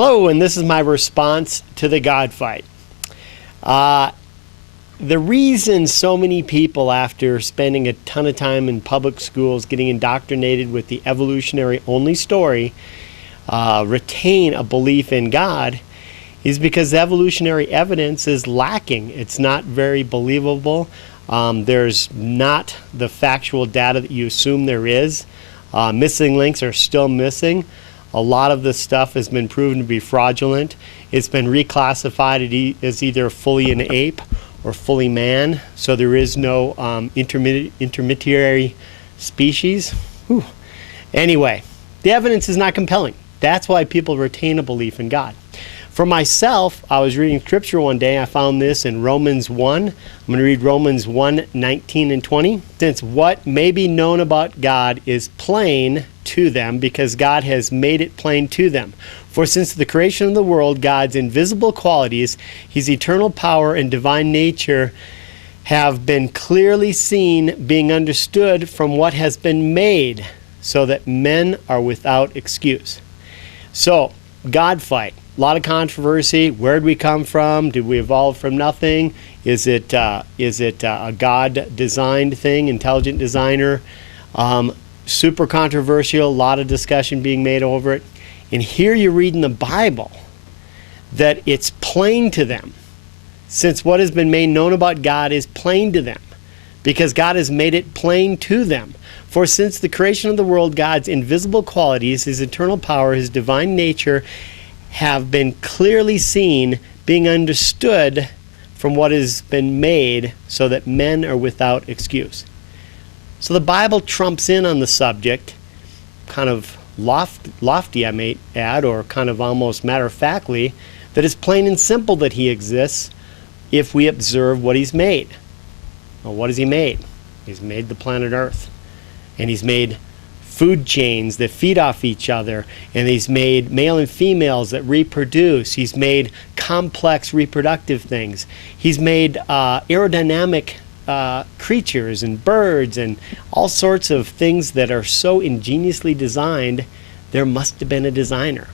Hello, and this is my response to the Godfight. The reason so many people, after spending a ton of time in public schools getting indoctrinated with the evolutionary-only story, retain a belief in God is because the evolutionary evidence is lacking. It's not very believable. There's not the factual data that you assume there is. Missing links are still missing. A lot of this stuff has been proven to be fraudulent. It's been reclassified as either fully an ape or fully man, so there is no intermediary species. Whew. Anyway, the evidence is not compelling. That's why people retain a belief in God. For myself, I was reading scripture one day. I found this in Romans 1. I'm going to read Romans 1:19 and 20. Since what may be known about God is plain to them, because God has made it plain to them. For since the creation of the world, God's invisible qualities, his eternal power and divine nature, have been clearly seen, being understood from what has been made, so that men are without excuse. So, Godfight. A lot of controversy. Where did we come from? Did we evolve from nothing? Is it a God-designed thing, intelligent designer? Super controversial. A lot of discussion being made over it. And here you read in the Bible that it's plain to them, since what has been made known about God is plain to them, because God has made it plain to them. For since the creation of the world, God's invisible qualities, his eternal power, his divine nature, have been clearly seen, being understood from what has been made, so that men are without excuse. So the Bible trumps in on the subject, kind of lofty, I may add, or kind of almost matter-of-factly, that it's plain and simple that he exists if we observe what he's made. Well, what has he made? He's made the planet Earth, and he's made food chains that feed off each other, and he's made male and females that reproduce. He's made complex reproductive things. He's made aerodynamic creatures and birds and all sorts of things that are so ingeniously designed. There must have been a designer.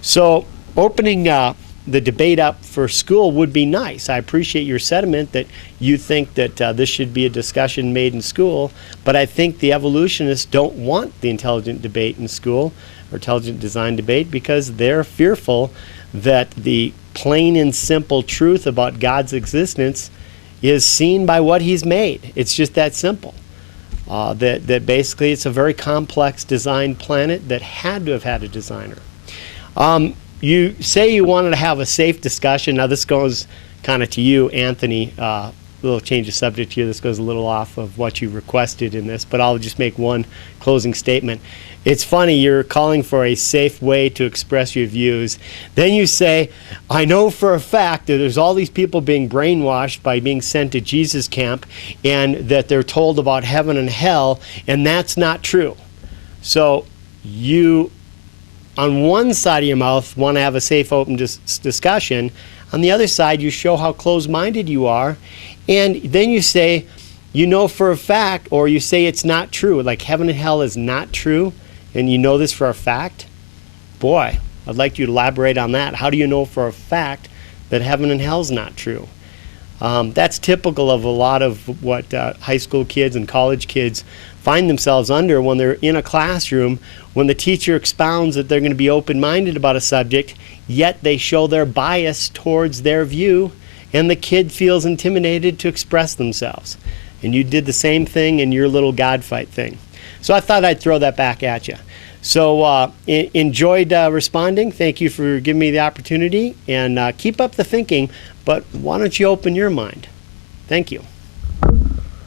So opening the debate up for school would be nice. I appreciate your sentiment that you think that this should be a discussion made in school, but I think the evolutionists don't want the intelligent debate in school, or intelligent design debate, because they're fearful that the plain and simple truth about God's existence is seen by what he's made. It's just that simple. That basically it's a very complex designed planet that had to have had a designer. You say you wanted to have a safe discussion. Now this goes kind of to you, Anthony. A little change of subject here. This goes a little off of what you requested in this, but I'll just make one closing statement. It's funny, you're calling for a safe way to express your views. Then you say, I know for a fact that there's all these people being brainwashed by being sent to Jesus camp, and that they're told about heaven and hell, and that's not true. So you, on one side of your mouth, want to have a safe, open discussion. On the other side, you show how closed-minded you are. And then you say, you know for a fact, or you say it's not true, like heaven and hell is not true, and you know this for a fact. Boy, I'd like you to elaborate on that. How do you know for a fact that heaven and hell is not true? That's typical of a lot of what high school kids and college kids find themselves under when they're in a classroom, when the teacher expounds that they're going to be open-minded about a subject, yet they show their bias towards their view, and the kid feels intimidated to express themselves. And you did the same thing in your little Godfight thing. So I thought I'd throw that back at you. So enjoyed responding. Thank you for giving me the opportunity, and keep up the thinking, but why don't you open your mind? Thank you.